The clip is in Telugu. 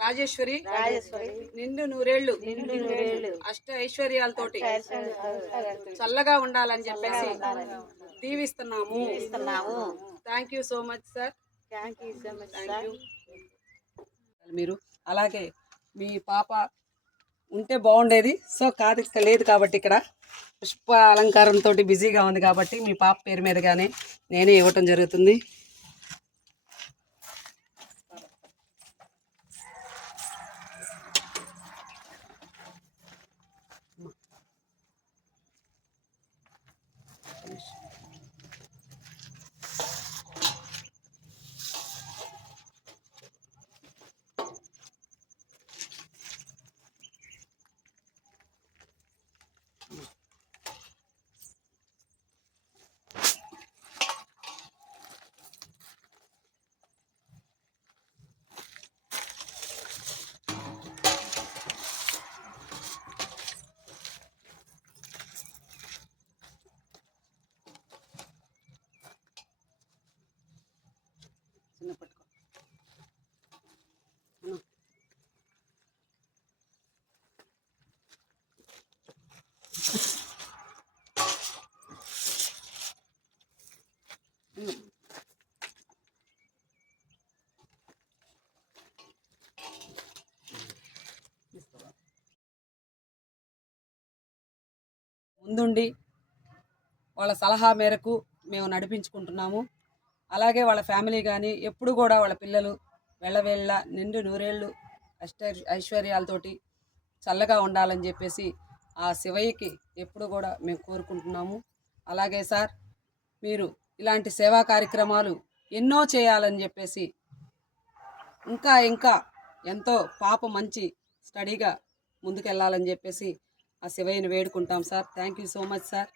రాజేశ్వరి నిండు నూరేళ్లు అష్ట ఐశ్వర్యాలతోటి చల్లగా ఉండాలని చెప్పేసి దీవిస్తున్నాము. Thank you so much sir. మీరు అలాగే మీ పాప ఉంటే బాగుండేది. సో కాదు, లేదు కాబట్టి ఇక్కడ పుష్ప అలంకారంతో బిజీగా ఉంది కాబట్టి మీ పాప పేరు మీదగానే నేనే ఇవ్వటం జరుగుతుంది. చిన్న పట్టుకో. ముందుండి వాళ్ళ సలహా మేరకు మేము నడిపించుకుంటున్నాము. అలాగే వాళ్ళ ఫ్యామిలీ కానీ ఎప్పుడు కూడా వాళ్ళ పిల్లలు వెళ్ళవేళ్ళ నిండు నూరేళ్ళు ఐశ్వర్యాలతోటి చల్లగా ఉండాలని చెప్పేసి ఆ శివయ్యకి ఎప్పుడు కూడా మేము కోరుకుంటున్నాము. అలాగే సార్, మీరు ఇలాంటి సేవా కార్యక్రమాలు ఎన్నో చేయాలని చెప్పేసి ఇంకా ఇంకా ఎంతో పాప మంచి స్టడీగా ముందుకెళ్ళాలని చెప్పేసి ఆ శివయ్యని వేడుకుంటాం sir. Thank you so much sir.